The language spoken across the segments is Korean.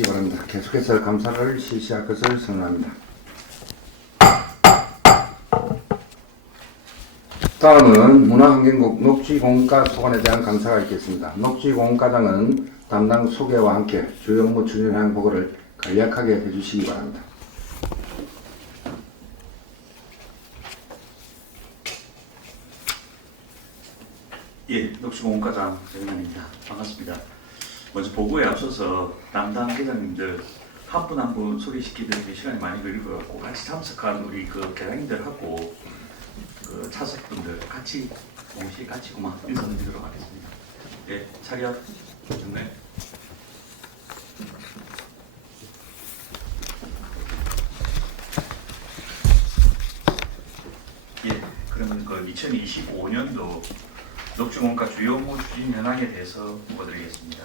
바랍니다. 계속해서 감사를 실시할 것을 선언합니다. 다음은 문화환경국 녹지공과 소관에 대한 감사가 있겠습니다. 녹지공과장은 담당 소개와 함께 주요 업무 추진하는 보고를 간략하게 해주시기 바랍니다. 예, 녹지공과장 정인환입니다. 반갑습니다. 먼저 보고에 앞서서 담당 계장님들 한 분 한 분 소개시키는 시간이 많이 걸릴 것 같고 같이 참석한 우리 그 계장님들하고 그 차석분들 같이 동시에 같이 그만 인사드리도록 하겠습니다. 예, 차렷 정례. 예, 그러면 그 2025년도 녹지공과 주요 업무 추진 현황에 대해서 보고드리겠습니다.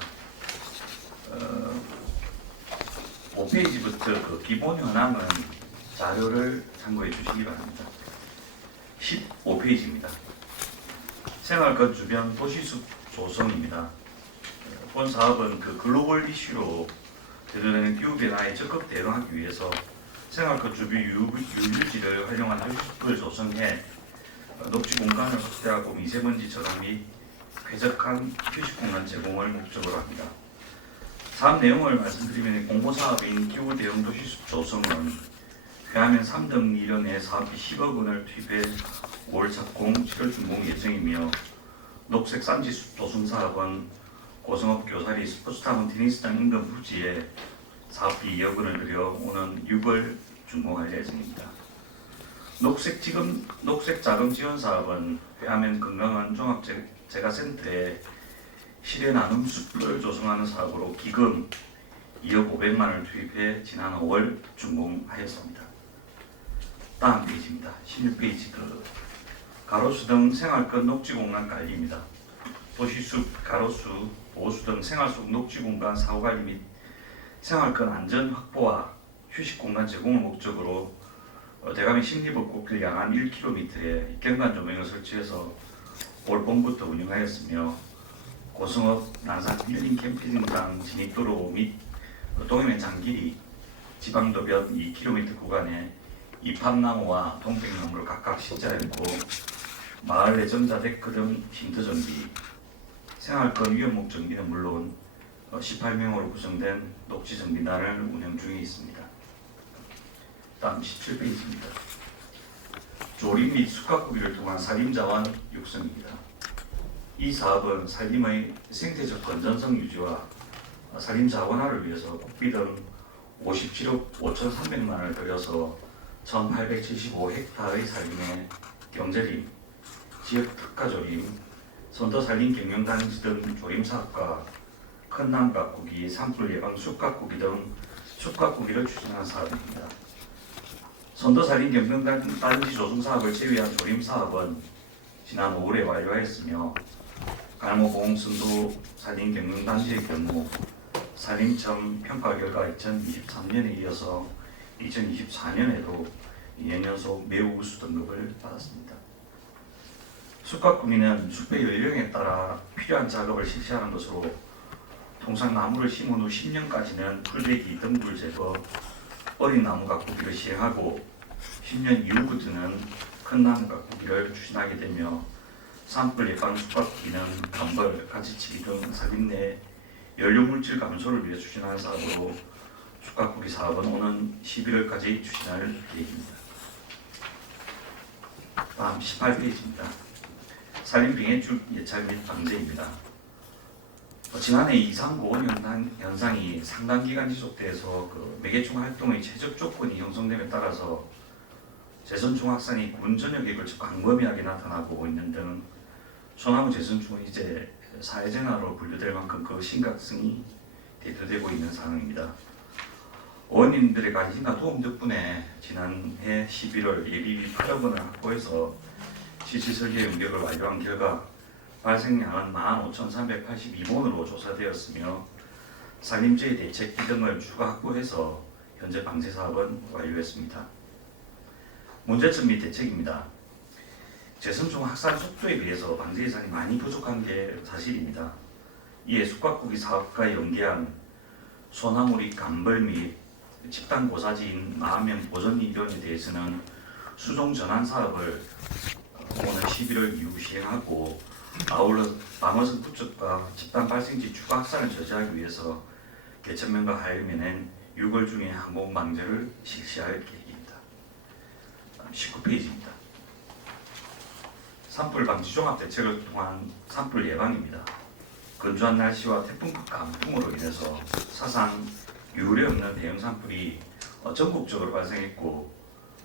5페이지부터 그 기본 현황은 자료를 참고해 주시기 바랍니다. 15페이지입니다. 생활권 주변 도시숲 조성입니다. 본 사업은 그 글로벌 이슈로 대두되는 기후변화에 적극 대응하기 위해서 생활권 주변 유유지를 활용한 도시숲을 조성해 녹지 공간을 확대하고 미세먼지 저감 및 쾌적한 휴식 공간 제공을 목적으로 합니다. 사업 내용을 말씀드리면 공모사업인 기후대응 도시숲 조성은 회하면 3등 1년 내 사업비 10억 원을 투입해 5월 착공, 7월 준공 예정이며 녹색 산지숲 조성 사업은 고성업 교사리 스포츠타운 테니스장 인근 부지에 사업비 2억 원을 들여 오는 6월 준공할 예정입니다. 녹색 자금 지원 사업은 회하면 건강한 종합재가센터에 실외 나눔 숲을 조성하는 사업으로 기금 2억 500만 원을 투입해 지난 5월 준공하였습니다. 다음 페이지입니다. 16페이지 가로수 등 생활권 녹지공간 관리입니다. 도시숲, 가로수, 보수 등 생활 속 녹지공간 사후관리 및 생활권 안전 확보와 휴식공간 제공을 목적으로 대감의 심리벚꽃길 양안 1km에 입경관 조명을 설치해서 올 봄부터 운영하였으며 고성읍 난산 힐링 캠핑장 진입도로 및 동해면 장길이 지방도변 2km 구간에 이팝나무와 동백나무를 각각 심자했고 마을 내정자 데크 등 쉼터 정비, 생활권 위험목 정비는 물론 18명으로 구성된 녹지 정비단을 운영 중에 있습니다. 다음 17페이지입니다. 조림 및 숙각구기를 통한 산림자원 육성입니다. 이 사업은 산림의 생태적 건전성 유지와 산림자원화를 위해서 국비 등 57억 5,300만 원을 들여서 1,875헥타의 산림의 경제림, 지역 특화조림, 선도산림 경영단지 등 조림사업과 큰나무 가꾸기, 산불 예방 숲가꾸기 등 숲가꾸기를 추진하는 사업입니다. 선도산림 경영단지 조성 사업을 제외한 조림 사업은 지난 5월에 완료하였으며 갈모봉 선도 산림 경영단지의 경우 산림청 평가 결과 2023년에 이어서 2024년에도 2년 연속 매우 우수 등급을 받았습니다. 숲가꾸기는 숲의 연령에 따라 필요한 작업을 실시하는 것으로 통상 나무를 심은 후 10년까지는 풀베기, 등불 제거, 어린 나무 가꾸기를 시행하고 10년 이후부터는 큰 나무 가꾸기를 추진하게 되며 산불 예방 숲가꾸기는 감벌, 가지치기 등 산림 내 연료물질 감소를 위해 추진하는 사업으로 숲가꾸기 사업은 오는 11월까지 추진할 계획입니다. 다음 18페이지입니다. 산림 빙해축 예찰 및 방제입니다. 지난해 이상고온 현상이 상당 기간 지속돼서 매개총 활동의 최적 조건이 형성됨에 따라서 재선충확산이 군 전역에 걸쳐 광범위하게 나타나고 있는 등 소나무 재선충은 이제 사회재난으로 분류될 만큼 그 심각성이 대두되고 있는 상황입니다. 어원님들의 관심과 도움 덕분에 지난해 11월 예비비 8억 원을 확보해서 실시 설계 용역을 완료한 결과 발생량은 15,382몬으로 조사되었으며 산림재해 대책비 등을 추가 확보해서 현재 방제 사업은 완료했습니다. 문제점 및 대책입니다. 재선충 확산 속도에 비해서 방제 예산이 많이 부족한 게 사실입니다. 이에 숲가꾸기 사업과 연계한 소나무리 감벌 및 집단 고사지인 마하면 보전 이론에 대해서는 수종 전환 사업을 오는 11월 이후 시행하고, 아울러 방어선 부착과 집단 발생지 추가 확산을 저지하기 위해서 개천면과 하일면엔 6월 중에 항공 방제를 실시할 계획입니다. 19페이지입니다. 산불 방지 종합 대책을 통한 산불 예방입니다. 건조한 날씨와 태풍급 강풍으로 인해서 사상 유례 없는 대형 산불이 전국적으로 발생했고,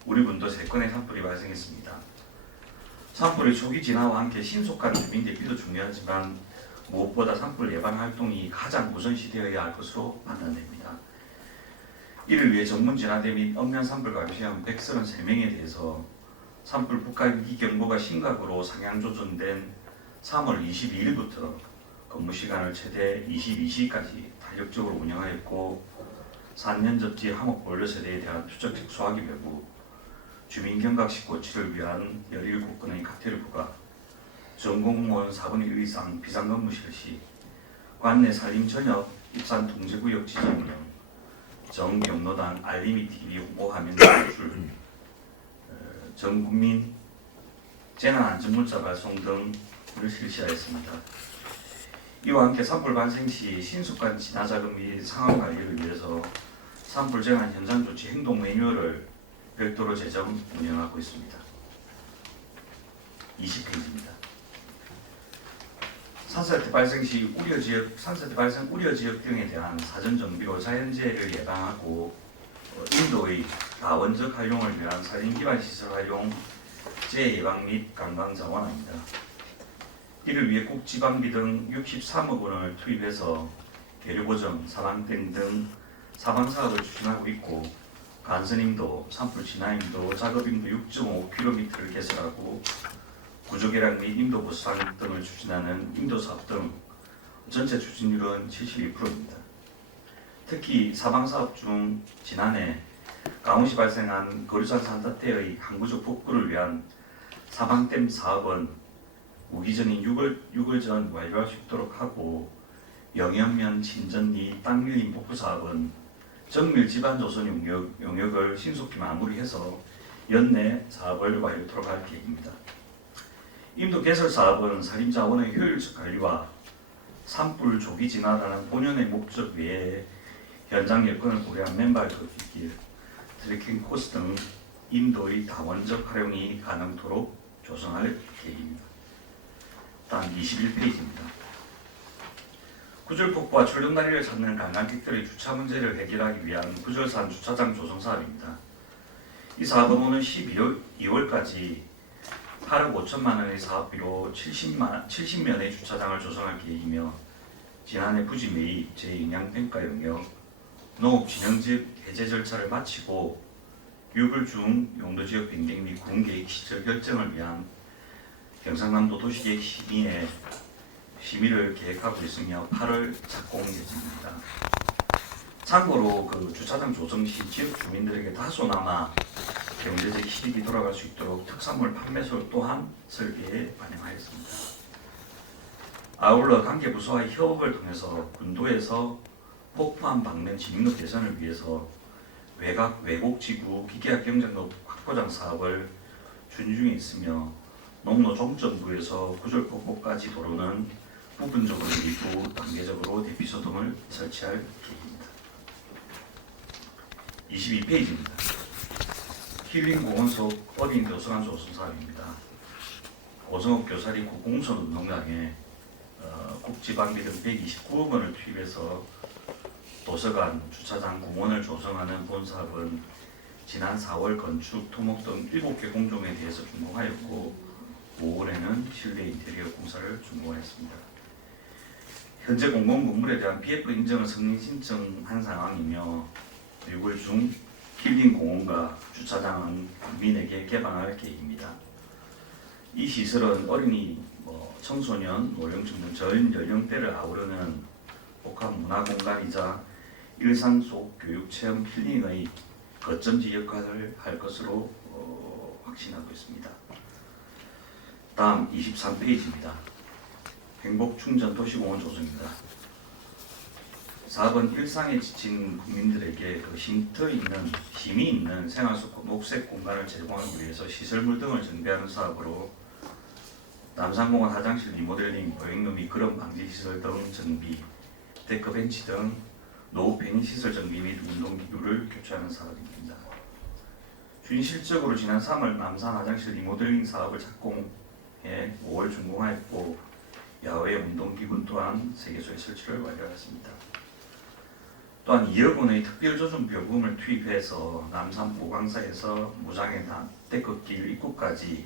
우리 군도 3건의 산불이 발생했습니다. 산불의 초기 진화와 함께 신속한 주민 대피도 중요하지만 무엇보다 산불 예방 활동이 가장 우선시되어야 할 것으로 판단됩니다. 이를 위해 전문 진화대 및 읍면 산불 감시원 133명에 대해서 산불 북한위기 경보가 심각으로 상향 조정된 3월 22일부터 근무 시간을 최대 22시까지 탄력적으로 운영하였고, 4년 접지 항목 보일러 세대에 대한 추적적 소화기 배부, 주민 경각식 고치를 위한 17건의 카테르 부과, 전공무원 4분의 1 이상 비상근무 실시, 관내 산림 전역 입산 통제구역 지정령, 정경로당 알림이 TV 홍보 화면 제출, 전국민 재난안전문자 발송 등을 실시하였습니다. 이와 함께 산불 발생 시 신속한 진화 작업 및 상황 관리를 위해서 산불 재난 현장 조치 행동 매뉴얼을 별도로 제정 운영하고 있습니다. 20페이지입니다. 산사태 발생 시 산사태 발생 우려 지역 등에 대한 사전 정비로 자연재해를 예방하고, 인도의 다원적 활용을 위한 산림 기반 시설 활용 재해 예방 및 관광 자원합니다. 이를 위해 국지방비 등 63억 원을 투입해서 계류 보정, 사방댐 등 사방 사업을 추진하고 있고, 간선임도, 산불 진화임도, 작업임도 6.5km를 개설하고 구조개량 및 임도 보상 등을 추진하는 임도 사업 등 전체 추진률은 72%입니다. 특히 사방 사업 중 지난해 강원시 발생한 거류산 산사태의 항구적 복구를 위한 사방댐 사업은 우기전인 6월 전 완료할 수 있도록 하고, 영현면 진전리 땅 밀림 복구 사업은 정밀 지반 조선 용역을 신속히 마무리해서 연내 사업을 완료토록 할 계획입니다. 임도 개설 사업은 산림 자원의 효율적 관리와 산불 조기 진화라는 본연의 목적 외에 현장 여건을 고려한 맨발 걷기길, 트레킹 코스 등 임도의 다원적 활용이 가능토록 조성할 계획입니다. 다음 21페이지입니다. 구절폭포와 출렁다리를 찾는 관광객들의 주차 문제를 해결하기 위한 구절산 주차장 조성 사업입니다. 이 사업은 오는 12월까지 8억 5천만 원의 사업비로 70면의 주차장을 조성할 계획이며, 지난해 부지 매입, 제 영향평가 영역, 농업진흥지역 해제 절차를 마치고 6월 중 용도지역 변경 및 군계획 시절 결정을 위한 경상남도 도시계획 심의를 계획하고 있으며 8월 착공 예정입니다. 참고로 주차장 조성 시 지역 주민들에게 다소나마 경제적 이익이 돌아갈 수 있도록 특산물 판매소를 또한 설계에 반영하였습니다. 아울러 관계 부서와의 협업을 통해서 군도에서 폭포함 방면 진입로 개선을 위해서 외곡지구 기계학 경쟁력 확보장 사업을 준비 중에 있으며, 농로 종점부에서 구절폭포까지 도로는 부분적으로 일부 단계적으로 대피소 등을 설치할 계획입니다. 22페이지입니다. 힐링공원 속 어린이 도서관 조성 사업입니다. 오성읍 교사리 국공선 운동장에 국지방비 등 129억 원을 투입해서 도서관, 주차장, 공원을 조성하는 본 사업은 지난 4월 건축, 토목 등 7개 공종에 대해서 준공하였고, 5월에는 실내 인테리어 공사를 준공했습니다. 현재 공공 건물에 대한 PF 인정을 승인 신청한 상황이며, 6월 중 힐링 공원과 주차장은 국민에게 개방할 계획입니다. 이 시설은 어린이, 청소년, 노령층 등 전 연령대를 아우르는 복합 문화 공간이자 일상 속 교육 체험 힐링의 거점지 역할을 할 것으로 확신하고 있습니다. 다음 23페이지입니다. 행복충전 도시공원 조성입니다. 사업은 일상에 지친 국민들에게 그 힘이 있는 생활 속 녹색 공간을 제공하기 위해서 시설물 등을 정비하는 사업으로 남산공원 화장실 리모델링, 보행로 및 걸음 방지 시설 등 정비, 데크 벤치 등 노후 편의 시설 정비 및 운동기구를 교체하는 사업입니다. 준실적으로 지난 3월 남산 화장실 리모델링 사업을 착공해 5월 준공하였고 야외 운동기구 또한 3개소에 설치를 완료하였습니다. 또한 2억 원의 특별조정비용금을 투입해서 남산 보강사에서 무장의 데크길 입구까지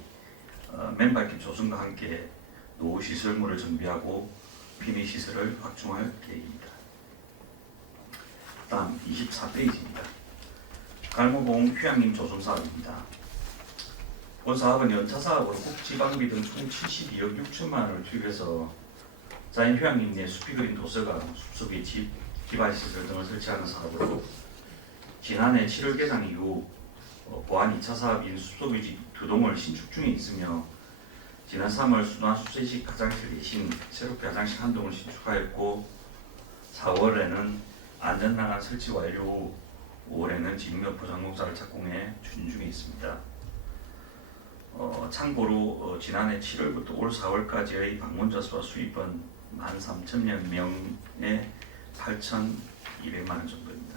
맨발길 조성과 함께 노후 시설물을 정비하고 편의 시설을 확충할 계획입니다. 다음 24페이지입니다. 갈모봉 휴양림 조성 사업입니다. 본 사업은 연차 사업으로 국지방비 등 총 72억 6천만 원을 투입해서 자연 휴양림 내 숲이 그린 도서관, 숲속의 집, 기반시설 등을 설치하는 사업으로 지난해 7월 개장 이후 보안 2차 사업인 숲속의 집 2동을 신축 중에 있으며 지난 3월 순환수세식 화장실 대신 새롭게 화장실 1동을 신축하였고 4월에는 안전난간 설치 완료 후 5월에는 지능력 보장공사를 착공해 추진 중에 있습니다. 참고로 지난해 7월부터 올 4월까지의 방문자 수와 수입은 13,000명에 8,200만 원 정도입니다.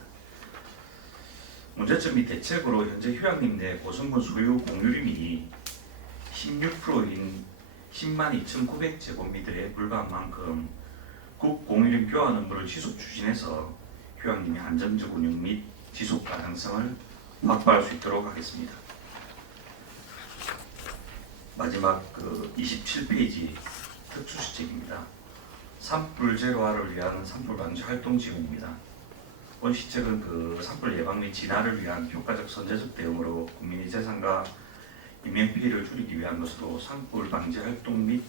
문제점 및 대책으로 현재 휴양림 내 고성군 소유 공유림이 16%인 102,900제곱미터에 불과한 만큼 국 공유림 교환 업무를 지속 추진해서 휴양림의 안정적 운영 및 지속 가능성을 확보할 수 있도록 하겠습니다. 마지막 27페이지 특수시책입니다. 산불 제로화를 위한 산불 방지 활동 지원입니다. 본 시책은 산불 예방 및 진화를 위한 효과적 선제적 대응으로 국민의 재산과 인명 피해를 줄이기 위한 것으로 산불 방지 활동 및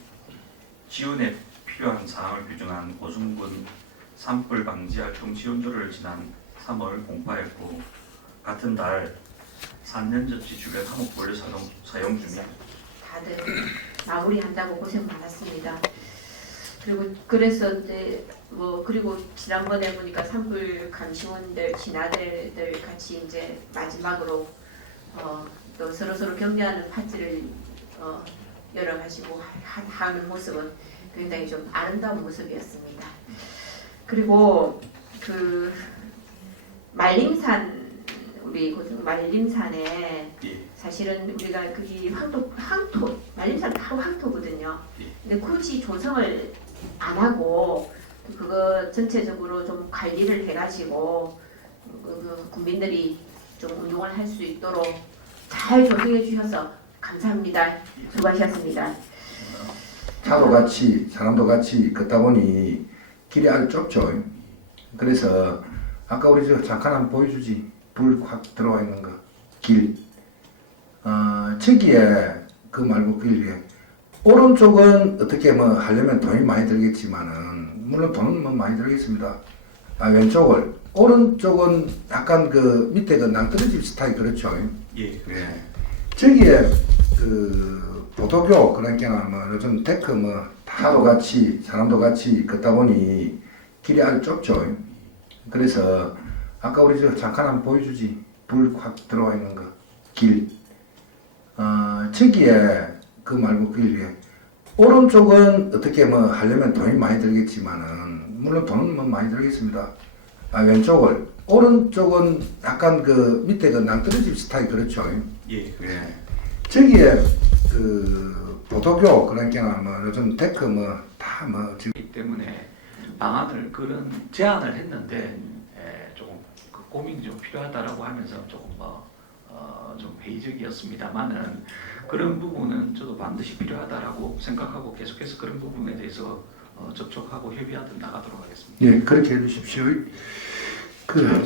지원에 필요한 사항을 규정한 고성군 산불 방지 활동 지원조를 지난 3월 공파했고 같은 달 산년저지 주변 함옥불을 사용 중입니다. 다들 마무리한다고 고생 많았습니다. 그래서 이제 그리고 지난번에 보니까 산불 감시원들, 진화대들 같이 이제 마지막으로 또 서로 격려하는 파티를 열어가지고 하는 모습은 굉장히 좀 아름다운 모습이었습니다. 그리고 우리 말림산에 사실은 우리가 거기 황토 말림산 바로 황토거든요. 근데 굳이 조성을 안 하고 그거 전체적으로 좀 관리를 해가지고 국민들이 좀 운동을 할 수 있도록 잘 조성해 주셔서 감사합니다. 수고하셨습니다. 차도 같이 사람도 같이 걷다 보니 길이 아주 좁죠. 그래서 아까 우리 잠깐 한번 보여주지. 불 확 들어와 있는 거 길. 저기에 그 말고 그 위에 오른쪽은 어떻게 하려면 돈이 많이 들겠지만은 물론 돈은 많이 들겠습니다. 오른쪽은 약간 밑에 낭떠러지 스타일 그렇죠. 예. 네. 저기에 보도교 그러니까 요즘 데크 타도 같이 사람도 같이 걷다 보니 길이 아주 좁죠. 그래서 아까 우리 잠깐 한번 보여주지. 불 확 들어와 있는 거 길. 저기에 그 말고 그 위에 오른쪽은 어떻게 하려면 돈이 많이 들겠지만은 물론 돈은 많이 들겠습니다. 오른쪽은 약간 밑에 낭떠러지 스타일 그렇죠. 예. 네. 저기에 보도교 그러니까 요즘 데크 지기 때문에 방안을 그런 제안을 했는데 조금 고민이 좀 필요하다라고 하면서 조금 좀 회의적이었습니다만은 그런 부분은 저도 반드시 필요하다라고 생각하고 계속해서 그런 부분에 대해서 접촉하고 협의하듯 나가도록 하겠습니다. 예, 그렇게 해주십시오.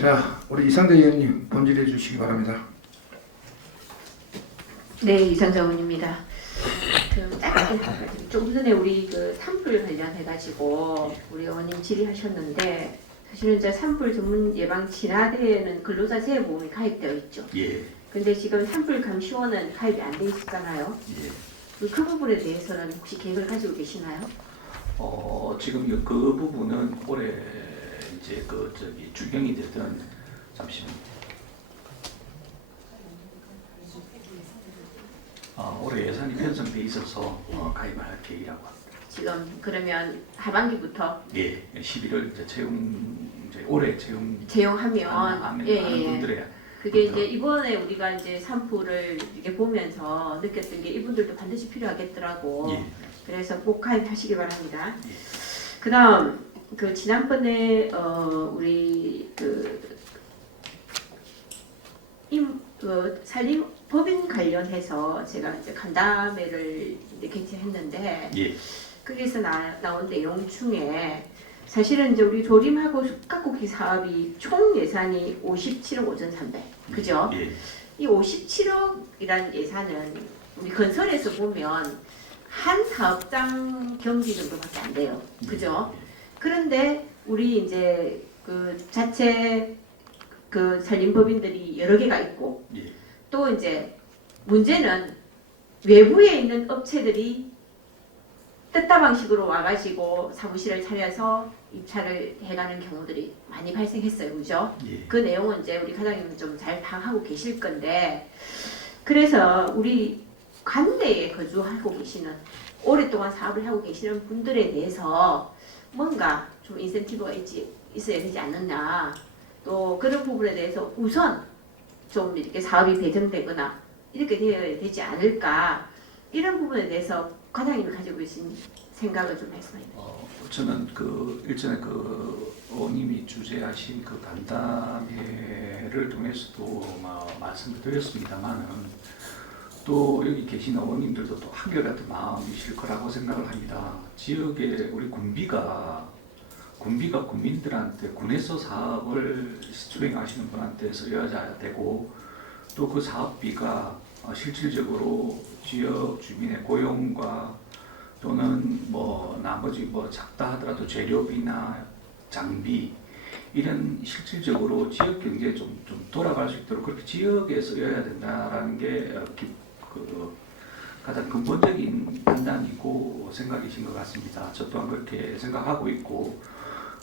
자, 우리 이상대 의원님 본질해 주시기 바랍니다. 네, 이상자 의원입니다. 조금 전에 우리 산불 관련해가지고 우리 의원님 질의하셨는데 사실은 이제 산불 전문 예방 진화대에는 근로자 재해보험이 가입되어 있죠. 예. 근데 지금 산불 감시원은 가입이 안 돼 있었잖아요. 예. 그 부분에 대해서는 혹시 계획을 가지고 계시나요? 지금 그 부분은 올해 이제 그 저기 주경이 되든 잠시만. 올해 예산이 편성돼 있어서 가입할 계획이라고 합니다. 지금 그러면 하반기부터 예, 11월 이제 올해 채용하면 하는 분들의 그게 이제 이번에 우리가 이제 산불을 이렇게 보면서 느꼈던 게 이분들도 반드시 필요하겠더라고. 예. 그래서 꼭 가입하시기 바랍니다. 예. 그다음 그 지난번에 우리 산림 법인 관련해서 제가 이제 간담회를 이제 개최했는데 예. 거기서 나온 내용 중에 사실은 이제 우리 조림하고 숯가꾸기 사업이 총 예산이 57억 5,300. 그죠? 예. 이 57억이란 예산은 우리 건설에서 보면 한 사업당 경비 정도밖에 안 돼요. 그죠? 그런데 우리 이제 그 자체 그 산림법인들이 여러 개가 있고 예. 또 이제 문제는 외부에 있는 업체들이 뜻다 방식으로 와가지고 사무실을 차려서 입찰을 해가는 경우들이 많이 발생했어요. 그죠? 예. 그 내용은 이제 우리 과장님은 좀 잘 파악하고 계실 건데 그래서 우리 관내에 거주하고 계시는 오랫동안 사업을 하고 계시는 분들에 대해서 뭔가 좀 인센티브가 있어야 되지 않느냐 또 그런 부분에 대해서 우선 좀 이렇게 사업이 배정되거나 이렇게 되어야 되지 않을까 이런 부분에 대해서 과장님이 가지고 계신 생각을 좀 말씀해 주세요. 저는 그 일전에 그 의원님이 주재하신 그 간담회를 통해서도 말씀을 드렸습니다만은 또 여기 계신 의원님들도 또 한결같은 마음이실 거라고 생각을 합니다. 지역에 우리 군비가 군민들한테 군에서 사업을 수행하시는 분한테 쓰여야 되고 또 그 사업비가 실질적으로 지역 주민의 고용과 또는 뭐 나머지 뭐 작다 하더라도 재료비나 장비 이런 실질적으로 지역 경제에 좀 돌아갈 수 있도록 그렇게 지역에 쓰여야 된다라는 게 가장 근본적인 판단이고 생각이신 것 같습니다. 저 또한 그렇게 생각하고 있고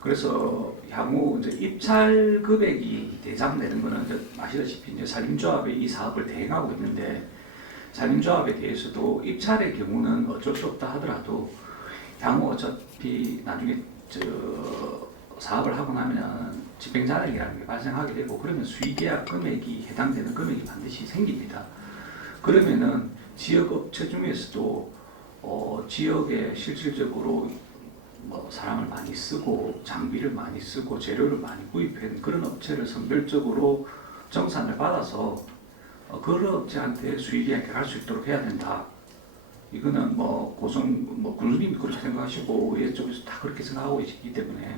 그래서 향후 이제 입찰 금액이 대장되는 거는 이제 아시다시피 이제 산림조합이 이 사업을 대행하고 있는데 산림조합에 대해서도 입찰의 경우는 어쩔 수 없다 하더라도 향후 어차피 나중에 사업을 하고 나면 집행자락이라는 게 발생하게 되고 그러면 수의계약 금액이 해당되는 금액이 반드시 생깁니다. 그러면은 지역 업체 중에서도 지역에 실질적으로 뭐 사람을 많이 쓰고 장비를 많이 쓰고 재료를 많이 구입한 그런 업체를 선별적으로 정산을 받아서 그런 업체한테 수익이 갈 수 있도록 해야 된다. 이거는 뭐 군수님이 그렇게 생각하시고 의회 쪽에서 다 그렇게 생각하고 계시기 때문에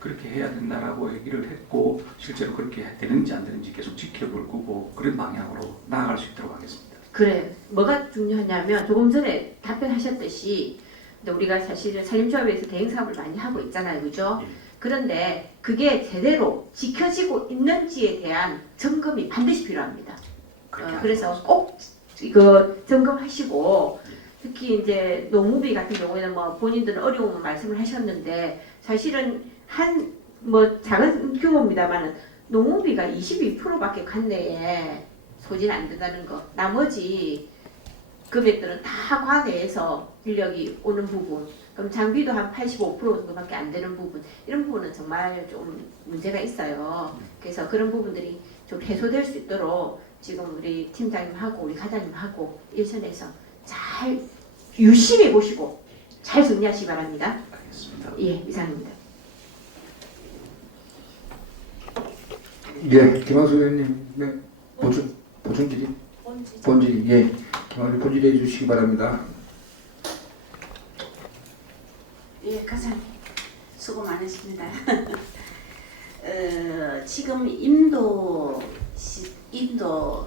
그렇게 해야 된다라고 얘기를 했고 실제로 그렇게 되는지 안 되는지 계속 지켜볼 거고 그런 방향으로 나아갈 수 있도록 하겠습니다. 그래 뭐가 중요하냐면 조금 전에 답변하셨듯이 우리가 사실 산림조합에서 대행사업을 많이 하고 있잖아요. 그죠? 예. 그런데 그게 제대로 지켜지고 있는지에 대한 점검이 반드시 필요합니다. 그래서 꼭 이거 점검하시고 특히 이제 농무비 같은 경우에는 뭐 본인들은 어려운 말씀을 하셨는데 사실은 한 뭐 작은 규모입니다만은 농무비가 22%밖에 관내에 소진 안 된다는 거. 나머지 금액들은 다 관내에서 인력이 오는 부분. 그럼 장비도 한 85% 정도밖에 안 되는 부분. 이런 부분은 정말 좀 문제가 있어요. 그래서 그런 부분들이 좀 해소될 수 있도록 지금 우리 팀장님하고 우리 과장님하고 일선에서 잘 유심히 보시고 잘 정리하시기 바랍니다. 알겠습니다. 예, 이상입니다. 예, 김학수 의원님, 네, 보충질의? 본질이, 예, 김학수 본질해 주시기 바랍니다. 예, 가장 수고 많으십니다. 지금 인도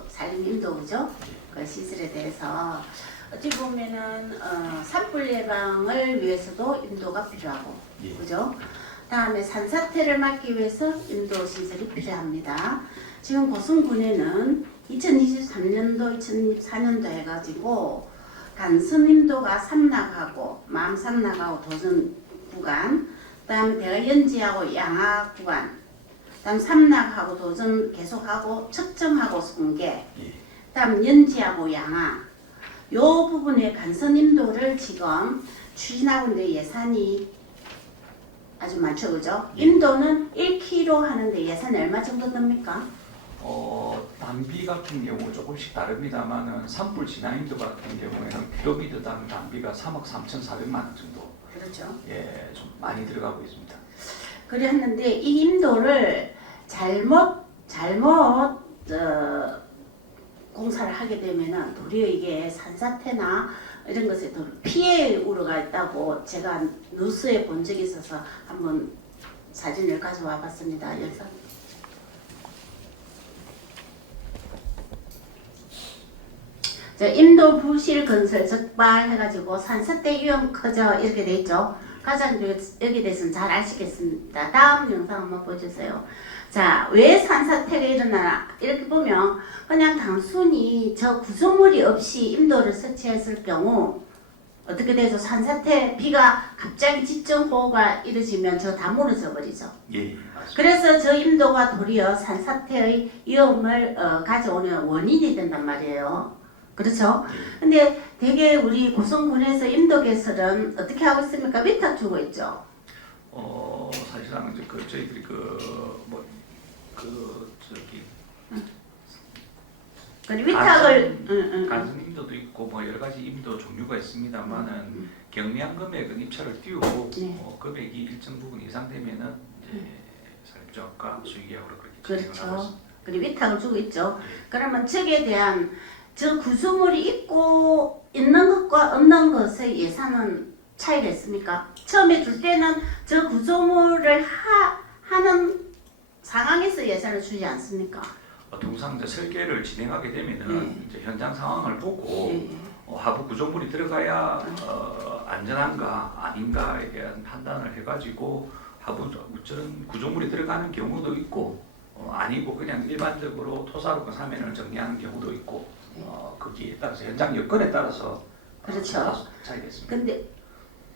산림 인도죠? 그 시설에 대해서 어찌 보면은 산불 예방을 위해서도 인도가 필요하고, 예. 그죠? 다음에 산사태를 막기 위해서 인도 시설이 필요합니다. 지금 고성군에는 2023년도, 2024년도 해가지고 단선 인도가 3나가고, 마음 3나가고 도전 구간, 그다음에 대가연지하고 양화 구간, 그다음 삼락하고 도전 계속하고 척정하고 송계, 예. 그다음 연지하고 양화 요 부분의 간선 임도를 지금 추진하고 있는데 예산이 아주 많죠, 그죠? 예. 임도는 1km 하는데 예산이 얼마 정도 듭니까? 단비 같은 경우 조금씩 다릅니다만은 산불 진화인도 같은 경우에는 킬로미터당 단비가 3억 3,400만 원 정도 그렇죠. 좀 많이 들어가고 있습니다. 그랬는데 이 임도를 잘못 공사를 하게 되면은 도리어 이게 산사태나 이런 것에 더 피해 우려가 있다고 제가 뉴스에 본 적이 있어서 한번 사진을 가져와 봤습니다. 영상. 임도 부실 건설 적발해가지고 산사태 위험 커져 이렇게 돼 있죠. 과장님 여기 대해서는 잘 아시겠습니다. 다음 영상 한번 보여주세요. 자, 왜 산사태가 일어나나 이렇게 보면 그냥 단순히 저 구조물이 없이 임도를 설치했을 경우 어떻게 되죠? 산사태 비가 갑자기 집중호우가 이루어지면 저 다 무너져 버리죠. 예, 맞습니다. 그래서 저 임도가 도리어 산사태의 위험을 가져오는 원인이 된단 말이에요. 그렇죠? 근데 대개 우리 고성군에서 임도 개설은 어떻게 하고 있습니까? 위탁 주고 있죠. 사실상 이제 저희들이 그리고 위탁을 간선 임도도 있고 뭐 여러 가지 임도 종류가 있습니다만은 경량 금액은 입찰을 띄우고 네. 금액이 일정 부분 이상 되면은 이제 사립조합과 수의계약으로 그렇게 진행을 하고 그렇죠. 있습니다. 그리고 위탁을 주고 있죠. 그러면 저기에 대한 저 구조물이 있고 있는 것과 없는 것의 예산은 차이가 있습니까? 처음에 줄 때는 저 구조물을 하는 상황에서 예산을 주지 않습니까? 통상 이제 설계를 진행하게 되면은 이제 현장 상황을 보고 예. 하부 구조물이 들어가야 안전한가 아닌가에 대한 판단을 해가지고 하부 저런 구조물이 들어가는 경우도 있고 아니고 그냥 일반적으로 토사로 사면을 정리하는 경우도 있고 거기에 따라서 현장 여건에 따라서 그렇죠. 차이가 있습니다. 근데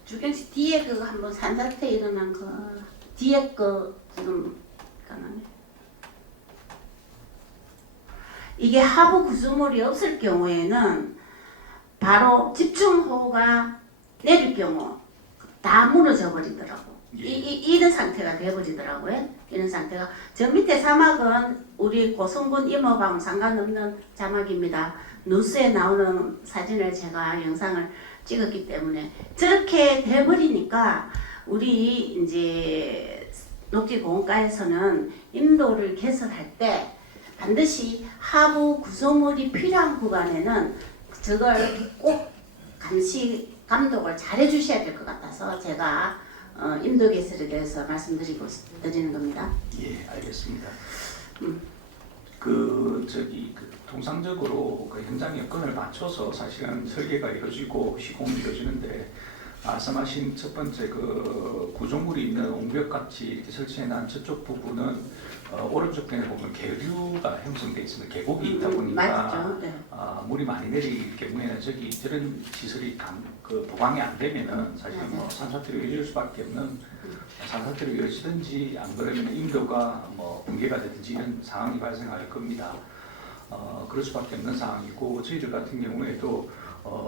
주경 씨 뒤에 그거 한번 산사태 일어난 거 뒤에 거 지금 가능해? 이게 하부 구조물이 없을 경우에는 바로 집중호우가 내릴 경우 다 무너져 버리더라고. 이런 상태가 돼버리더라고요. 이런 상태가 저 밑에 사막은 우리 고성군 임업하고 상관없는 자막입니다. 뉴스에 나오는 사진을 제가 영상을 찍었기 때문에 저렇게 돼버리니까 우리 이제 녹지공원가에서는 임도를 개설할 때 반드시 하부 구조물이 필요한 구간에는 저걸 꼭 감독을 잘 해주셔야 될 것 같아서 제가 임도 개설에 대해서 말씀드리는 겁니다. 예, 알겠습니다. 통상적으로 그 현장 여건을 맞춰서 사실은 설계가 이루어지고 시공이 이루어지는데 말씀하신 첫 번째 그 구조물이 있는 옹벽같이 이렇게 설치해놓은 저쪽 부분은 오른쪽 편에 보면 계류가 형성되어 있습니다. 계곡이 있다 보니까 맞죠. 네. 물이 많이 내릴 경우에는 저런 시설이 보강이 안 되면은 사실 뭐 산사태로 이어질 수밖에 없는 산사태로 이어지든지 안 그러면 임도가 뭐 붕괴가 되든지 이런 상황이 발생할 겁니다. 그럴 수밖에 없는 상황이고 저희들 같은 경우에도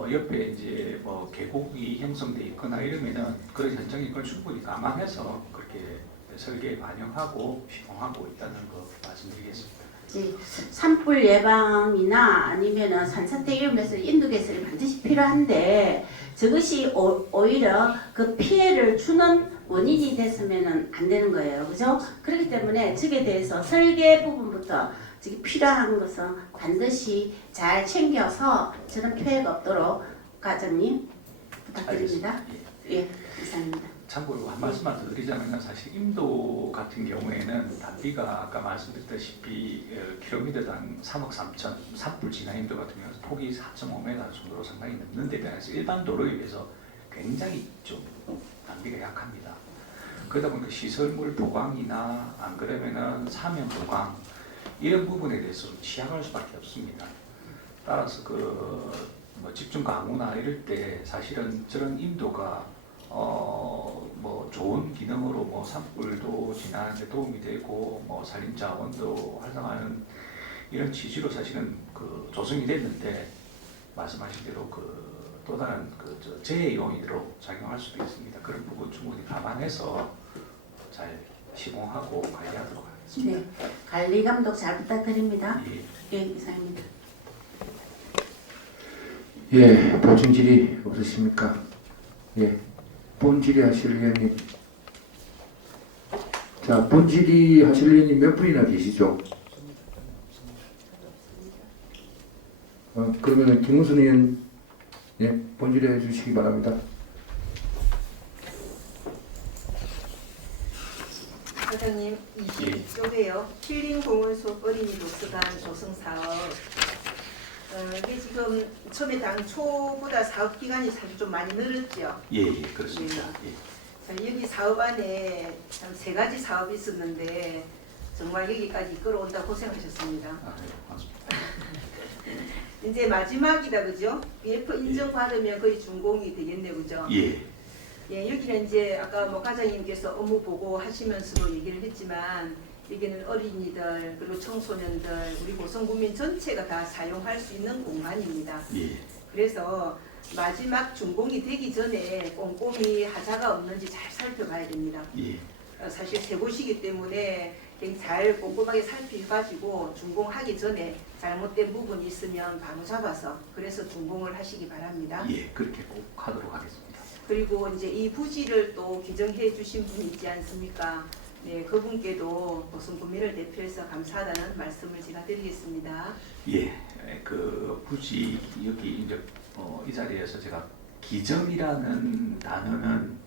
옆에 이제 뭐 계곡이 형성돼 있거나 이러면은 그런 현장 여건을 충분히 감안해서 그렇게 설계에 반영하고 시공하고 있다는 거 말씀드리겠습니다. 산불 예방이나 아니면은 산사태 위험에서 인도 개설이 반드시 필요한데 저것이 오히려 그 피해를 주는 원인이 됐으면은 안 되는 거예요, 그죠? 그렇기 때문에 저에 대해서 설계 부분부터 지금 필요한 것은 반드시 잘 챙겨서 저런 피해가 없도록 과장님 부탁드립니다. 예, 이상입니다. 참고로 한 말씀만 더 드리자면 사실 임도 같은 경우에는 단비가 아까 말씀드렸다시피 킬로미터당 3억 3천, 산불 진화 임도 같은 경우는 폭이 4.5m 정도로 상당히 넘는 데 비해서 일반 도로에 비해서 굉장히 좀 단비가 약합니다. 그러다 보니까 시설물 보강이나 안 그러면은 사면 보강 이런 부분에 대해서 좀 취약할 수밖에 없습니다. 따라서 뭐 집중 강우나 이럴 때 사실은 저런 임도가 뭐 좋은 기능으로 뭐 산불도 진화하는 데 도움이 되고 뭐 산림자원도 활성화하는 이런 취지로 사실은 그 조성이 됐는데 말씀하신 대로 그 또 다른 그 재해 요인으로 작용할 수도 있습니다. 그런 부분 충분히 감안해서 잘 시공하고 관리하도록 하겠습니다. 네, 관리 감독 잘 부탁드립니다. 예. 예, 이상입니다. 예, 보충 질의 없으십니까? 예, 본 질의하실 의원님. 자, 본 질의하실 의원님 몇 분이나 계시죠? 그러면은 김무순 의원, 예, 본 질의해 주시기 바랍니다. 사장님 22쪽에요. 힐링 공원 속 어린이 도서관 조성 사업. 이게 지금 처음에 당초보다 사업 기간이 사실 좀 많이 늘었죠. 예, 그렇습니다. 예. 자, 여기 사업 안에 참 3가지 사업이 있었는데 정말 여기까지 이끌어온다 고생하셨습니다. 아, 네, 고맙습니다. 이제 마지막이다 그죠? BF 인증 받으면 거의 준공이 되겠네 그죠? 예. 예, 여기는 이제 아까 뭐 과장님께서 업무 보고 하시면서도 얘기를 했지만 여기는 어린이들 그리고 청소년들 우리 고성군민 전체가 다 사용할 수 있는 공간입니다. 예. 그래서 마지막 준공이 되기 전에 꼼꼼히 하자가 없는지 잘 살펴봐야 됩니다. 예. 사실 새 곳이기 때문에 잘 꼼꼼하게 살펴가지고 준공하기 전에 잘못된 부분이 있으면 바로 잡아서 그래서 준공을 하시기 바랍니다. 예, 그렇게 꼭 하도록 하겠습니다. 그리고 이제 이 부지를 또 기증해 주신 분이 있지 않습니까? 네, 그분께도 고성군민을 대표해서 감사하다는 말씀을 제가 드리겠습니다. 예, 그 부지 여기 이제 이 자리에서 제가 기정이라는 단어는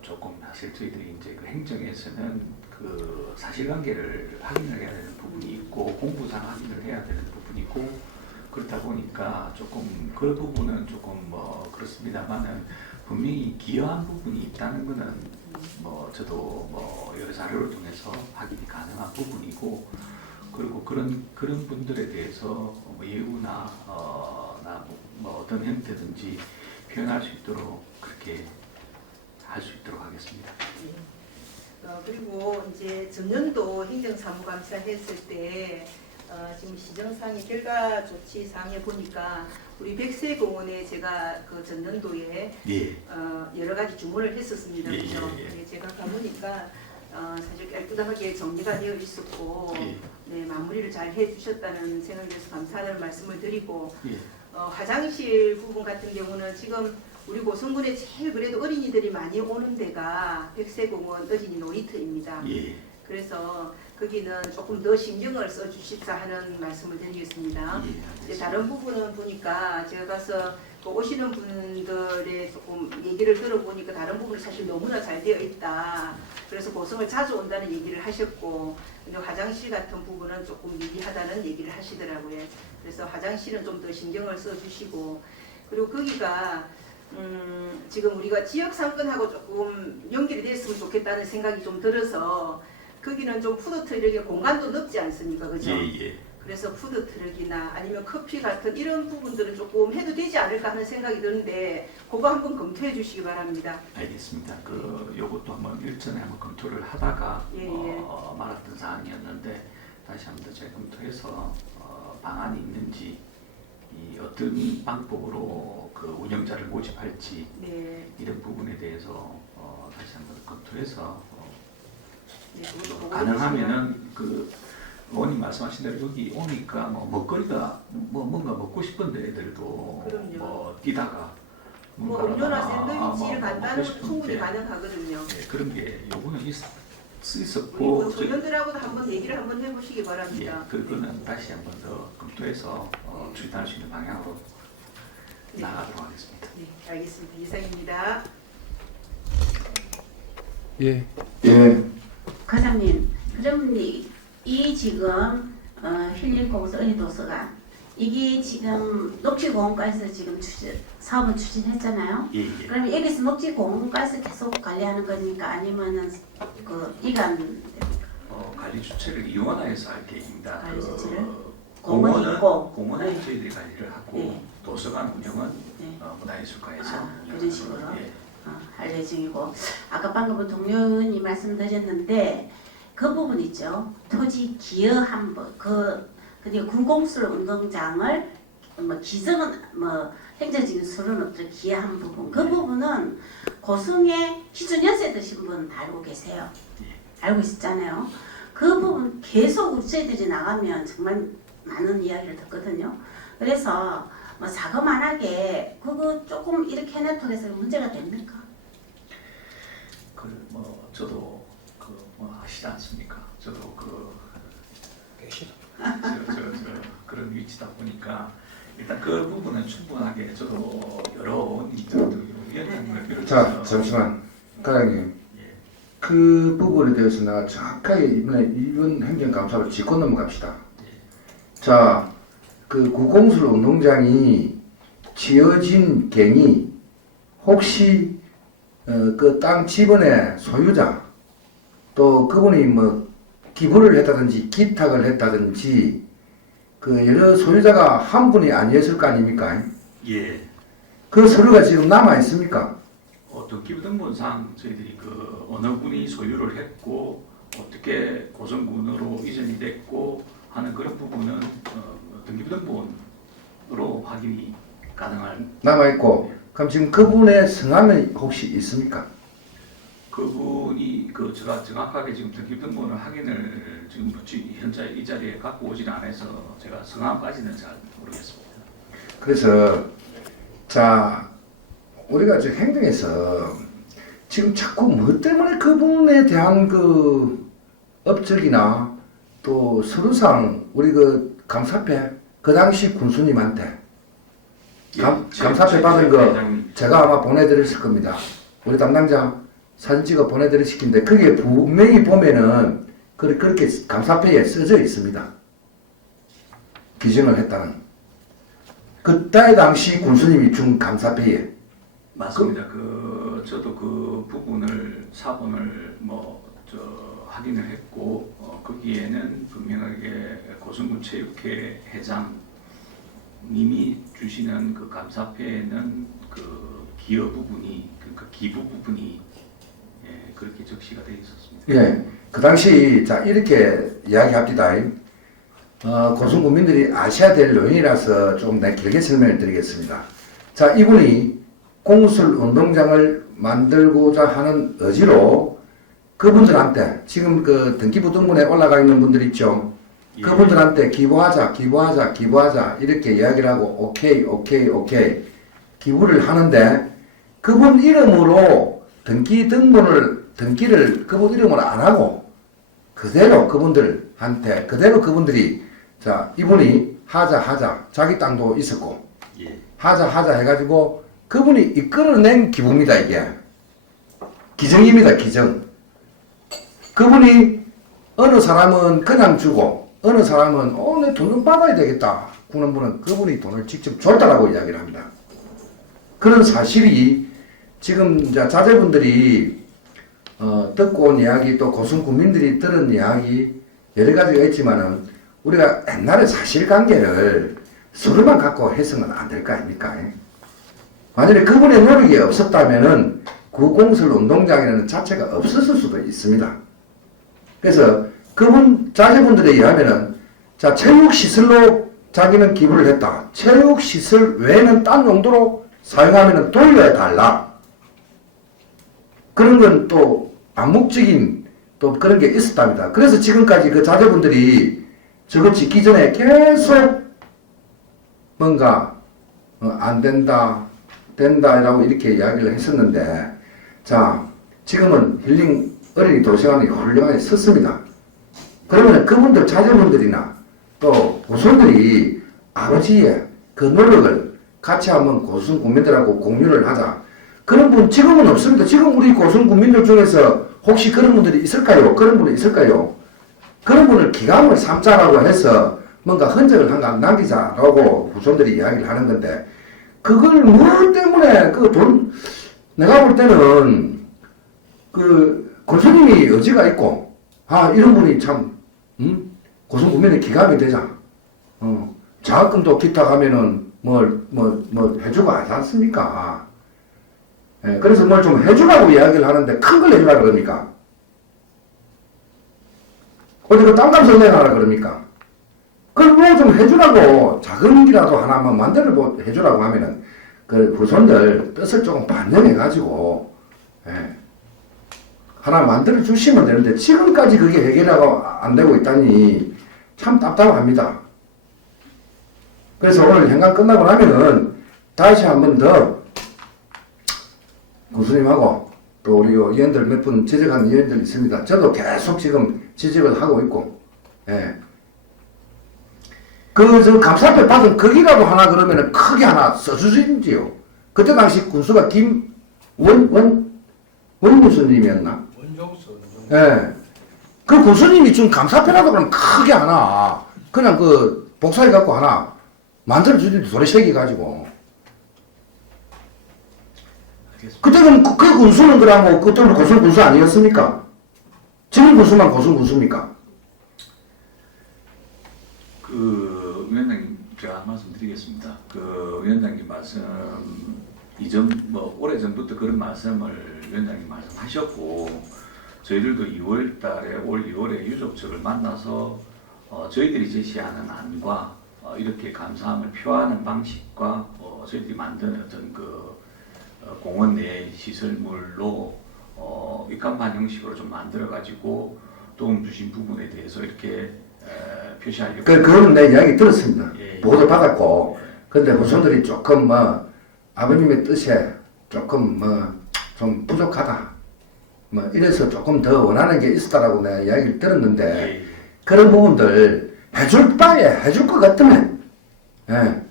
조금 사실 저희들이 이제 그 행정에서는 그 사실관계를 확인을 해야 되는 부분이 있고 공부상 확인을 해야 되는 부분이 있고 그렇다 보니까 조금 그 부분은 조금 뭐 그렇습니다만은 분명히 기여한 부분이 있다는 거는 뭐 저도 뭐 여러 자료를 통해서 확인이 가능한 부분이고 그리고 그런 분들에 대해서 뭐 예우나 뭐 어떤 형태든지 표현할 수 있도록 그렇게 할 수 있도록 하겠습니다. 그리고 이제 전년도 행정사무감사 했을 때 지금 시정상의 결과 조치 사항에 보니까 우리 백세공원에 제가 그 전년도에 예. 여러 가지 주문을 했었습니다. 예, 그죠? 예, 예. 네, 제가 가보니까 사실 깨끗하게 정리가 되어 있었고 예. 네, 마무리를 잘 해주셨다는 생각에서 감사하다는 말씀을 드리고 예. 화장실 부분 같은 경우는 지금 우리 고성군에 제일 그래도 어린이들이 많이 오는 데가 백세공원 어린이 놀이터입니다. 예. 그래서 거기는 조금 더 신경을 써주십사 하는 말씀을 드리겠습니다. 예, 이제 알겠습니다. 다른 부분은 보니까 제가 가서 그 오시는 분들의 조금 얘기를 들어보니까 다른 부분은 사실 너무나 잘 되어 있다. 그래서 고성을 자주 온다는 얘기를 하셨고 근데 화장실 같은 부분은 조금 미비하다는 얘기를 하시더라고요. 그래서 화장실은 좀 더 신경을 써주시고 그리고 거기가 지금 우리가 지역 상권하고 조금 연결이 됐으면 좋겠다는 생각이 좀 들어서 거기는 좀 푸드트럭의 공간도 넓지 않습니까? 그죠? 예, 예. 그래서 푸드트럭이나 아니면 커피 같은 이런 부분들은 조금 해도 되지 않을까 하는 생각이 드는데 그거 한번 검토해 주시기 바랍니다. 알겠습니다. 그 요것도 한번 일전에 한번 검토를 하다가 예, 말았던 사항이었는데 다시 한번 더 재검토해서 방안이 있는지 이 어떤 방법으로 그 운영자를 모집할지 네. 이런 부분에 대해서 다시 한번 검토해서 네, 그것도 보고 가능하면은 그 의원님 말씀하신 대로 여기 오니까 뭐 먹거리가 뭐 뭔가 먹고 싶은데 애들도 그럼요. 뭐 뛰다가 뭐 뭔가를 음료나 하다가 샌드위치를 뭐 간단한 먹고 건 충분히 싶은데 가능하거든요. 네, 그런 게 요거는 우리 있었고 그 소년들하고도 한번 얘기를 한번 해보시기 예, 바랍니다. 그거는 다시 한번 더 검토해서 추진할 수 있는 방향으로 네. 나가도록 하겠습니다. 네, 알겠습니다. 이상입니다. 예. 예. 과장님, 그럼 이 지금 힐링공원 어린이 도서관 이게 지금 녹지공원과에서 지금 사업을 추진했잖아요. 예, 예. 그럼 여기서 녹지공원과에서 계속 관리하는 겁니까? 아니면은 그 이관 관리 주체를 이원화해서 할 계획입니다. 관리 주체를? 공원은 공원이 있고. 공원은 네. 저희들이 관리를 하고 네. 도서관 운영은 네. 문화예술과에서 그런 식으로. 예, 할 예정이고 아까 방금 동료 의원이 말씀드렸는데 그 부분 있죠. 토지 기여한 법 그러니까 구공술 운동장을 뭐 기증은 뭐 행정적인 수는 없죠. 기여한 부분 그 부분은 고성에 기준 연세 드신 분 알고 계세요. 알고 있었잖아요. 그 부분 계속 우리 저희들이 나가면 정말 많은 이야기를 듣거든요. 그래서 뭐 사과만하게 그거 조금 이렇게 해놨다고 해서 문제가 됩니까? 그 뭐 저도 그 뭐 아시지 않습니까? 저도 그런 위치다 보니까 일단 그 부분은 충분하게 저도 여러 위원장님을 자, 잠시만. 과장님. 예. 그 부분에 대해서 내가 정확하게 이번 행정감사로 짚고 넘어갑시다. 자, 그 구공술 운동장이 지어진 갱이 혹시 그 땅 지번의 소유자 또 그분이 뭐 기부를 했다든지 기탁을 했다든지 그 여러 소유자가 한 분이 아니었을 거 아닙니까? 예. 그 서류가 지금 남아 있습니까? 어떤 기부등본상 저희들이 그 어느 분이 소유를 했고 어떻게 고성군으로 이전이 됐고 하는 그런 부분은 등기부등본으로 확인이 가능한 남아 있고 그럼 지금 그분의 성함이 혹시 있습니까? 그분이 그 제가 정확하게 지금 등기부등본을 확인을 지금 현재 이 자리에 갖고 오진 않아서 제가 성함까지는 잘 모르겠습니다. 그래서 자 우리가 지금 행정에서 지금 자꾸 뭐 때문에 그분에 대한 그 업적이나 또 서류상 우리 그 감사패 그 당시 군수님한테 감사패 받은 거 제가 아마 보내드렸을 겁니다. 우리 담당자 사진 찍어 보내드렸을 건데 그게 분명히 보면은 그렇게 감사패에 써져 있습니다. 기증을 했다는 그때 당시 군수님이 준 감사패에 맞습니다. 저도 그 부분을 사본을 확인을 했고 거기에는 분명하게 고성군 체육회 회장님이 주시는 그 감사패에는 그 기여 부분이 그 기부 부분이 그렇게 적시가 되어 있었습니다. 예, 그 당시 자 이렇게 이야기합니다. 고성군민들이 아셔야 될 요인이라서 좀 내 길게 설명을 드리겠습니다. 자, 이분이 공술 운동장을 만들고자 하는 의지로 그분들한테 지금 그 등기부등본에 올라가 있는 분들 있죠. 예. 그분들한테 기부하자 이렇게 이야기를 하고 오케이 기부를 하는데 그분 이름으로 등기를 그분 이름으로 안 하고 그대로 그분들한테 그대로 그분들이 자 이분이 하자 자기 땅도 있었고 예. 하자 해가지고 그분이 이끌어낸 기부입니다. 이게 기증입니다. 기증. 그분이 어느 사람은 그냥 주고 어느 사람은 내 돈 좀 받아야 되겠다 구는 분은 그분이 돈을 직접 줬다라고 이야기를 합니다. 그런 사실이 지금 이제 자제분들이 듣고 온 이야기 또 고성군민들이 들은 이야기 여러 가지가 있지만은 우리가 옛날에 사실관계를 서로만 갖고 해서는 안 될 거 아닙니까? 만약에 그분의 노력이 없었다면은 구공술 운동장이라는 자체가 없었을 수도 있습니다. 그래서 그분 자제분들에 의하면은 자 체육시설로 자기는 기부를 했다. 체육시설 외에는 딴 용도로 사용하면은 돌려야 달라. 그런 건 또 암묵적인 또 그런 게 있었답니다. 그래서 지금까지 그 자제분들이 저거 짓기 전에 계속 뭔가 안 된다라고 이렇게 이야기를 했었는데 자 지금은 힐링 어린이 도서관이 훌륭하게 섰습니다. 그러면 그분들 자제분들이나 또 고수들이 아버지의 그 노력을 같이 한번 고sun 국민들하고 공유를 하자. 그런 분 지금은 없습니다. 지금 우리 고sun 국민들 중에서 혹시 그런 분들이 있을까요? 그런 분이 있을까요? 그런 분을 기감을 삼자라고 해서 뭔가 흔적을 한가 남기자라고 후손들이 이야기를 하는 건데 그걸 뭐 때문에 그 돈 내가 볼 때는 그 고수님이 여지가 있고 이런 분이 참 고sun 국민의 기감이 되자 장학금도 기탁하면은 뭐 해주고 하지 않습니까? 예, 그래서 뭘 좀 해주라고 이야기를 하는데 큰 걸 해주라 그럽니까? 어디 그 땅값을 내놔라 그럽니까? 그걸 뭐 좀 해주라고 작은 기라도 하나만 만들어 해주라고 하면은 그 후손들 뜻을 조금 반영해가지고 예, 하나 만들어 주시면 되는데 지금까지 그게 해결하고 안 되고 있다니 참 답답합니다. 그래서 오늘 현관 끝나고 나면은 다시 한 번 더 교수님하고 또 우리 의원들 몇 분 지적한 의원들 있습니다. 저도 계속 지금 지적을 하고 있고, 예. 저 감사패 받은 거기라도 하나 그러면은 크게 하나 써주신지요. 그때 당시 군수가 원군수님이었나? 예. 그 군수님이 준 감사패라도 그러면 크게 하나, 그냥 그 복사해갖고 하나 만들어주든지 소리 새겨가지고. 그때는 그 군수는 그러면 그때는 고sun 군수 아니었습니까? 지금 군수만 고sun 군수입니까? 그 위원장님 제가 한 말씀 드리겠습니다. 그 위원장님 말씀 이전 뭐 오래 전부터 그런 말씀을 위원장님 말씀하셨고 저희들도 2월달에 올 2월에 유족 측을 만나서 저희들이 제시하는 안과 이렇게 감사함을 표하는 방식과 저희들이 만든 어떤 그 공원 내 시설물로 입간판 형식으로 좀 만들어 가지고 도움 주신 부분에 대해서 이렇게 표시하려고. 그거는 내 이야기 들었습니다. 예, 예. 보고도 받았고. 근데 후손들이 조금 아버님의 뜻에 조금 좀 부족하다. 이래서 조금 더 원하는 게 있었다라고 내가 이야기를 들었는데 예. 그런 부분들 해줄 바에 해줄 것 같으면 예.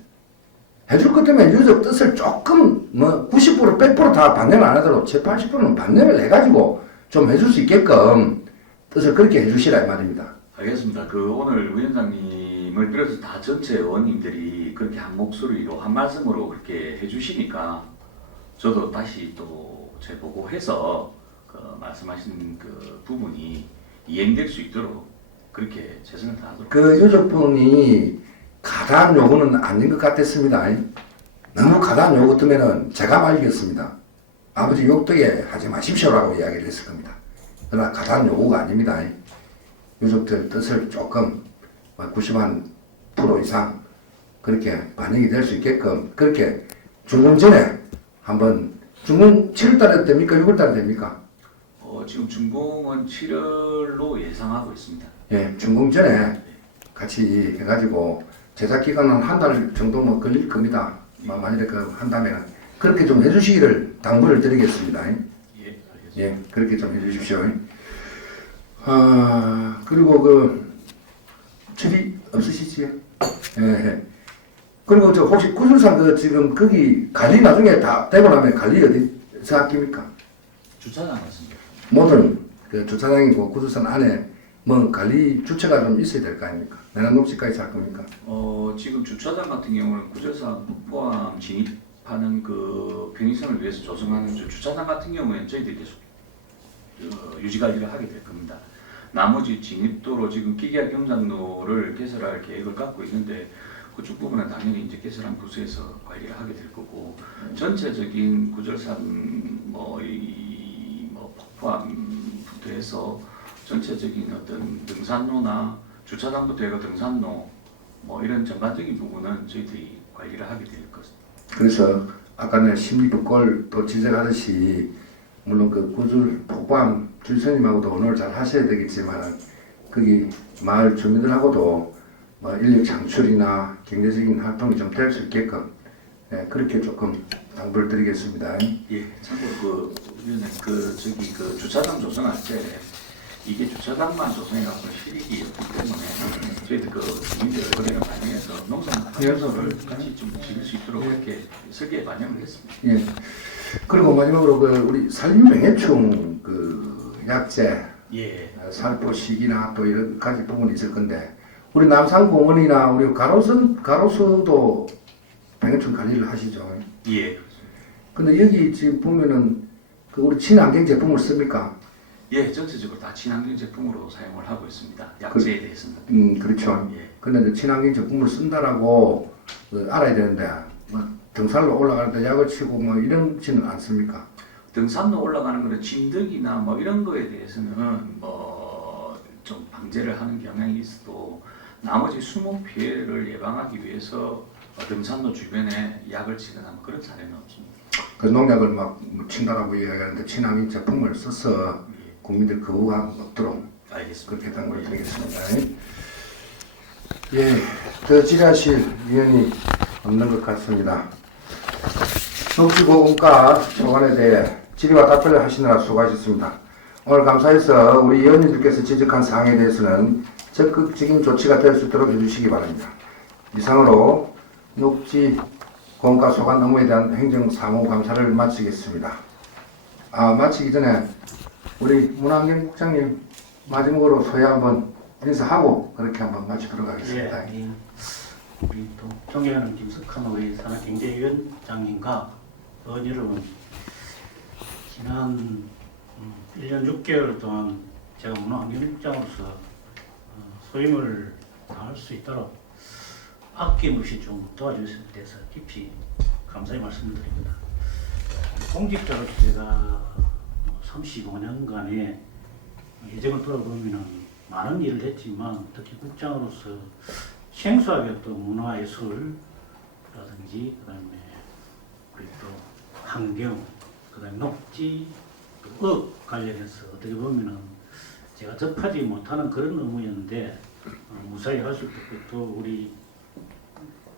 해줄 것 때문에 유족 뜻을 조금 90% 100% 반영을 안 하더라도 70, 80%는 반영을 해가지고 좀 해줄 수 있게끔 뜻을 그렇게 해주시라 이 말입니다. 알겠습니다. 그 오늘 위원장님을 비롯해서 다 전체 의원님들이 그렇게 한 목소리로 한 말씀으로 그렇게 해주시니까 저도 다시 또 재보고해서 그 말씀하신 그 부분이 이행될 수 있도록 그렇게 최선을 다하도록. 그 유족분이 가다한 요구는 아닌 것 같았습니다. 너무 가다한 요구 같으면은 제가 말리겠습니다. 아버지 욕되게 하지 마십시오라고 이야기를 했을 겁니다. 그러나 가다한 요구가 아닙니다. 유족들 뜻을 조금 90% 이상 그렇게 반영이 될 수 있게끔 그렇게 중공 전에 한번 중공 7월달에 됩니까? 6월달에 됩니까? 지금 준공은 7월로 예상하고 있습니다. 예, 준공 전에 같이 해가지고 제작 기간은 한 달 정도면 걸릴 겁니다. 만일에 한다면 그렇게 좀 해주시기를 당부를 드리겠습니다. 예, 알겠습니다. 예, 그렇게 좀 해주십시오. 그리고 철이 없으시지요? 예. 그리고 저 혹시 구술산 지금 거기 관리 나중에 다 되고 나면 관리 어디서 하십니까? 주차장 같습니다. 모든 그 주차장이고 구술산 안에 관리 주체가 좀 있어야 될 거 아닙니까? 내년 녹지까지 할 겁니까? 지금 주차장 같은 경우는 구절산 포함 진입하는 그 편의성을 위해서 조성하는 주차장 같은 경우에는 저희들이 계속 유지 관리를 하게 될 겁니다. 나머지 진입도로 지금 기계화 경장로를 개설할 계획을 갖고 있는데 그쪽 부분은 당연히 이제 개설한 부서에서 관리를 하게 될 거고 전체적인 구절산 폭포함부터 해서 전체적인 어떤 등산로나 주차장부터 해서 등산로 이런 전반적인 부분은 저희들이 관리를 하게 될 것입니다. 그래서 아까 내 심리북골 또 지적하듯이 물론 그 구줄 폭포함 주선님하고도 오늘 잘 하셔야 되겠지만 거기 마을 주민들하고도 인력 창출이나 경제적인 활동이 좀 될 수 있게끔 그렇게 조금 당부를 드리겠습니다. 예, 참고로 주차장 조성할 때 이게 주차장만 조성해갖고 실익이 없기 때문에 저희들 주민들 의견을 반영해서 농산하면서를 같이 좀 지킬 수 있도록 이렇게 설계에 반영을 했습니다. 예. 그리고 마지막으로 우리 산림병해충 약제, 예. 살포식이나 또 이런 가지 부분이 있을 건데 우리 남산공원이나 우리 가로수도 병해충 관리를 하시죠. 예. 근데 여기 지금 보면은 우리 친환경 제품을 씁니까? 예, 전체적으로 다 친환경 제품으로 사용을 하고 있습니다. 약제에 대해서는. 그렇죠. 예. 근데 친환경 제품을 쓴다라고 알아야 되는데 등산로 올라갈 때 약을 치고 이런지는 않습니까? 등산로 올라가는 거는 진드기나 뭐 이런 거에 대해서는 뭐 좀 방제를 하는 경향이 있어도 나머지 수목 피해를 예방하기 위해서 등산로 주변에 약을 치거나 뭐 그런 사례는 없습니다. 그 농약을 막 친다라고 이야기하는데 친환경 제품을 써서 국민들 거부감 없도록 알겠습니다. 그렇게 했다는 걸 드리겠습니다. 예, 더 질의하실 위원이 없는 것 같습니다. 녹지보건과 소관에 대해 질의와 답변을 하시느라 수고하셨습니다. 오늘 감사해서 우리 위원님들께서 지적한 사항에 대해서는 적극적인 조치가 될 수 있도록 해주시기 바랍니다. 이상으로 녹지보건과 소관 업무에 대한 행정사무감사를 마치겠습니다. 마치기 전에 우리 문환경국장님 마지막으로 소회 한번 인사하고 그렇게 한번 마치도록 하겠습니다. 예, 우리 또 존경하는 김석환 우리 산하경제위원장님과 의원 여러분, 지난 1년 6개월 동안 제가 문화환경국장으로서 소임을 다할 수 있도록 아낌없이 좀 도와주신 데 대해서 깊이 감사의 말씀을 드립니다. 공직자로 제가 35년간의 예정을 돌아보면 많은 일을 했지만 특히 국장으로서 생소하게 또 문화예술라든지 그다음에 우리 또 환경, 그다음에 녹지, 또 업 관련해서 어떻게 보면은 제가 접하지 못하는 그런 업무였는데 무사히 할 수 있고 또 우리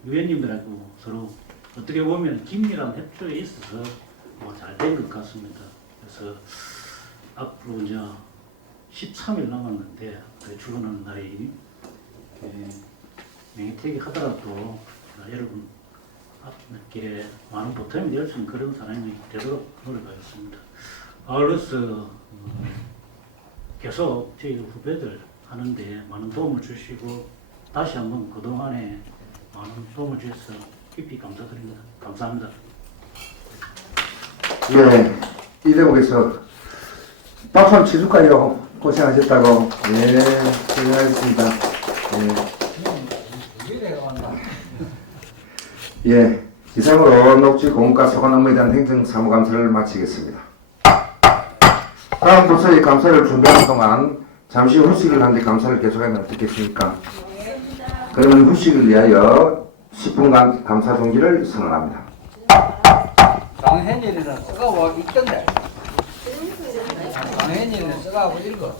위원님들하고 서로 어떻게 보면 긴밀한 협조에 있어서 잘 된 것 같습니다. 그래서 앞으로 이제 13일 남았는데 출근하는 날이 명예퇴직 하더라도 여러분 앞길에 많은 보탬이 될 수 있는 그런 사람이 되도록 노력하겠습니다. 아울러서 계속 저희 후배들 하는데 많은 도움을 주시고 다시 한번 그동안에 많은 도움을 주셔서 깊이 감사드립니다. 감사합니다. 예, 이대목에서 박수 한번 치줄까요? 고생하셨다고. 예, 고생하셨습니다. 예, 이상으로 녹지공과 소관 업무에 대한 행정사무감사를 마치겠습니다. 다음 부서의 감사를 준비하는 동안 잠시 후식을 한 뒤 감사를 계속하면 어떻겠습니까? 그러면 후식을 위하여 10분간 감사 종지를 선언합니다. 강현일이는 쓰가고 있던데 강현일이는 쓰가고 읽어